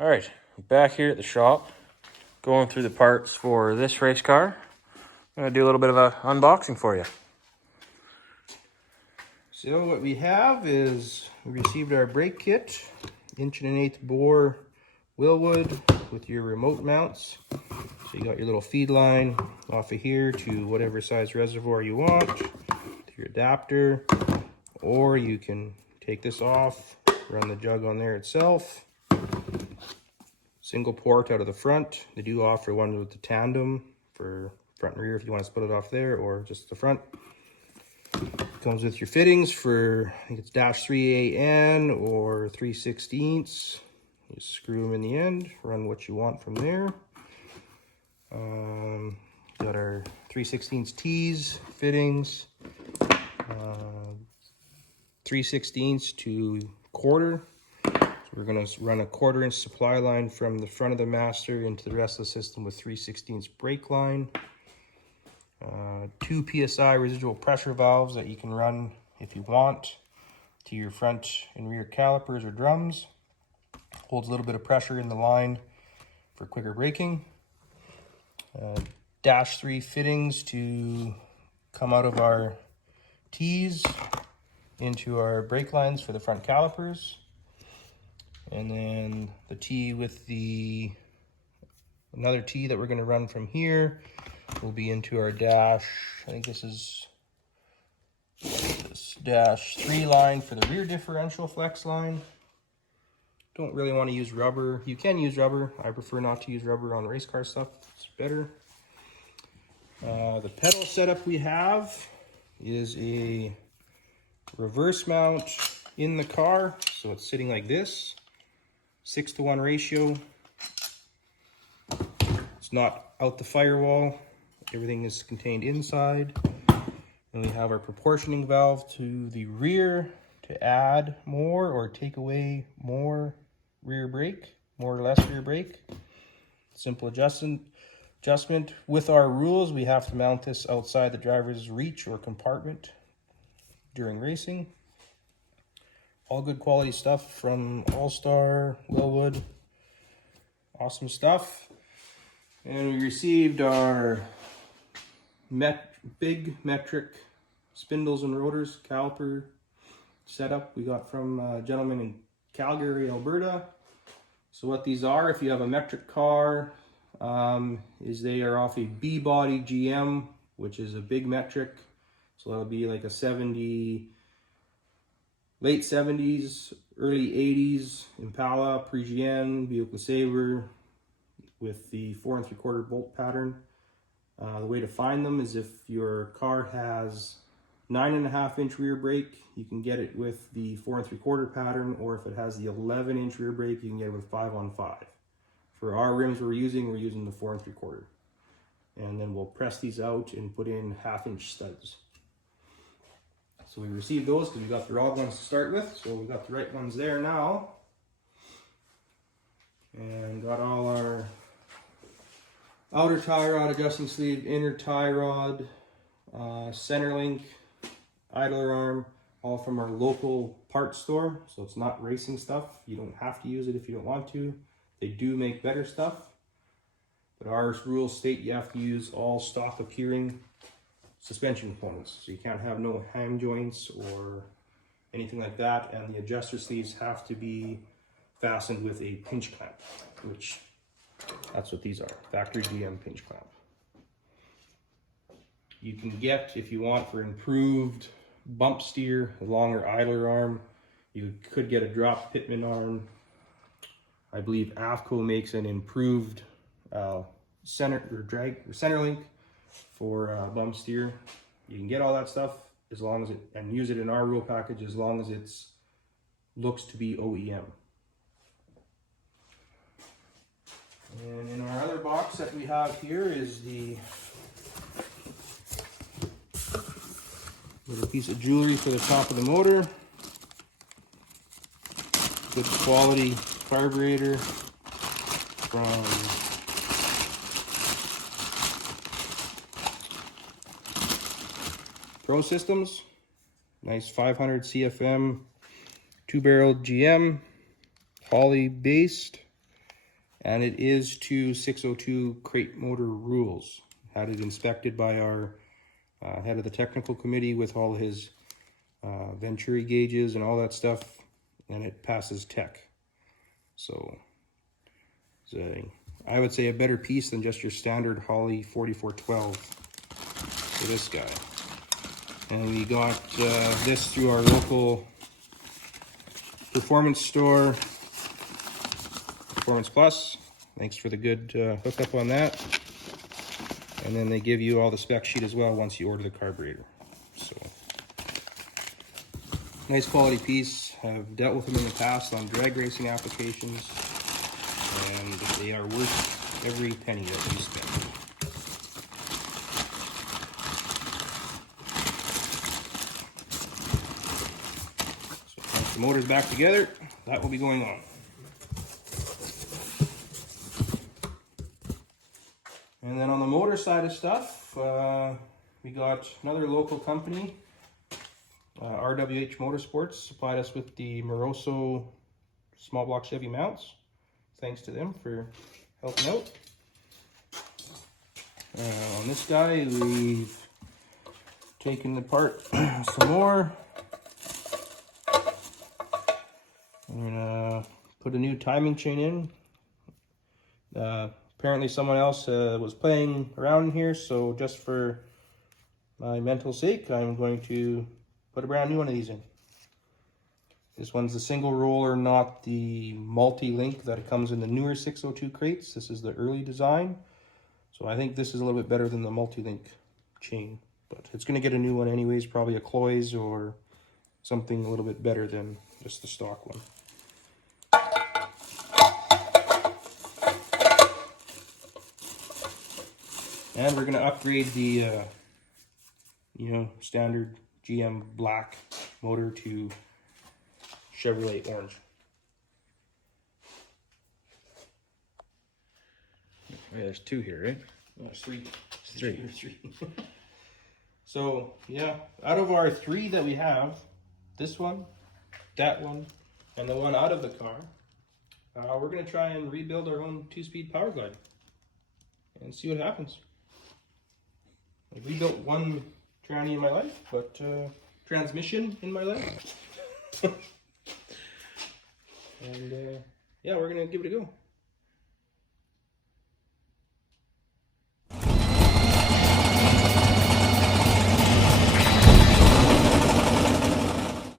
All right, back here at the shop, going through the parts for this race car. I'm gonna do a little bit of a unboxing for you. So what we have is we received our brake kit, 1 1/8 bore Willwood with your remote mounts. So you got your little feed line off of here to whatever size reservoir you want, to your adapter, or you can take this off, run the jug on there itself. Single port out of the front. They do offer one with the tandem for front and rear if you want to split it off there, or just the front. Comes with your fittings for, I think it's -3AN or 3/16. You screw them in the end, run what you want from there. Got our 3/16 T's fittings, 3/16 to quarter. So we're going to run a 1/4 inch supply line from the front of the master into the rest of the system with 3/16 brake line. 2 PSI residual pressure valves that you can run if you want to your front and rear calipers or drums. Holds a little bit of pressure in the line for quicker braking. -3 fittings to come out of our T's into our brake lines for the front calipers. And then the T with another T that we're going to run from here will be into our dash. I think this is this -3 line for the rear differential flex line. Don't really want to use rubber. You can use rubber. I prefer not to use rubber on race car stuff. It's better. The pedal setup we have is a reverse mount in the car. So it's sitting like this, 6:1 ratio. It's not out the firewall. Everything is contained inside. And we have our proportioning valve to the rear to add more or take away more rear brake, more or less rear brake. Simple adjustment. With our rules, we have to mount this outside the driver's reach or compartment during racing. All good quality stuff from All-Star, Willwood. Awesome stuff. And we received our big metric spindles and rotors caliper setup we got from a gentleman in Calgary, Alberta. So what these are, if you have a metric car, is they are off a B-body GM, which is a big metric. So that'll be like a late 70s, early 80s Impala, Pre-GN, Buick LeSabre with the 4 3/4 bolt pattern. The way to find them is if your car has 9.5 inch rear brake, you can get it with the 4 3/4 pattern, or if it has the 11 inch rear brake, you can get it with 5-on-5. For our rims we're using the 4 3/4. And then we'll press these out and put in 1/2 inch studs. So we received those because we got the wrong ones to start with, so we got the right ones there now. And got all our outer tie rod, adjusting sleeve, inner tie rod, center link, idler arm, all from our local parts store. So it's not racing stuff. You don't have to use it if you don't want to. They do make better stuff, but our rules state you have to use all stock appearing suspension components. So you can't have no ham joints or anything like that. And the adjuster sleeves have to be fastened with a pinch clamp, which that's what these are, factory GM pinch clamp. You can get, if you want for improved bump steer, a longer idler arm. You could get a drop pitman arm. I believe AFCO makes an improved center link for bump steer. You can get all that stuff as long as and use it in our rule package as long as it's looks to be OEM. And in our other box that we have here is the little piece of jewelry for the top of the motor. Good quality carburetor from Pro Systems. Nice 500 CFM 2-barrel GM, Holley based. And it is to 602 crate motor rules. Had it inspected by our head of the technical committee with all his Venturi gauges and all that stuff, and it passes tech. So it's I would say a better piece than just your standard Holley 4412 for this guy. And we got this through our local performance store, Performance Plus. Thanks for the good hookup on that. And then they give you all the spec sheet as well once you order the carburetor. So nice quality piece. I've dealt with them in the past on drag racing applications, and they are worth every penny that you spend. So once the motor's back together, that will be going on. And then on the motor side of stuff, we got another local company, RWH Motorsports, supplied us with the Moroso small block Chevy mounts. Thanks to them for helping out. On this guy, we've taken apart some more. I'm gonna put a new timing chain in. Apparently someone else was playing around in here, so just for my mental sake, I'm going to put a brand new one of these in. This one's the single roller, not the multi-link that it comes in the newer 602 crates. This is the early design. So I think this is a little bit better than the multi-link chain, but it's going to get a new one anyways, probably a Cloys or something a little bit better than just the stock one. And we're going to upgrade the standard GM black motor to Chevrolet orange. Yeah, there's two here, right? There's three. There's three. So yeah, out of our three that we have, this one, that one, and the one out of the car, we're going to try and rebuild our own 2-speed power glide and see what happens. I've rebuilt one tranny in my life, but transmission in my life. And yeah, we're going to give it a go.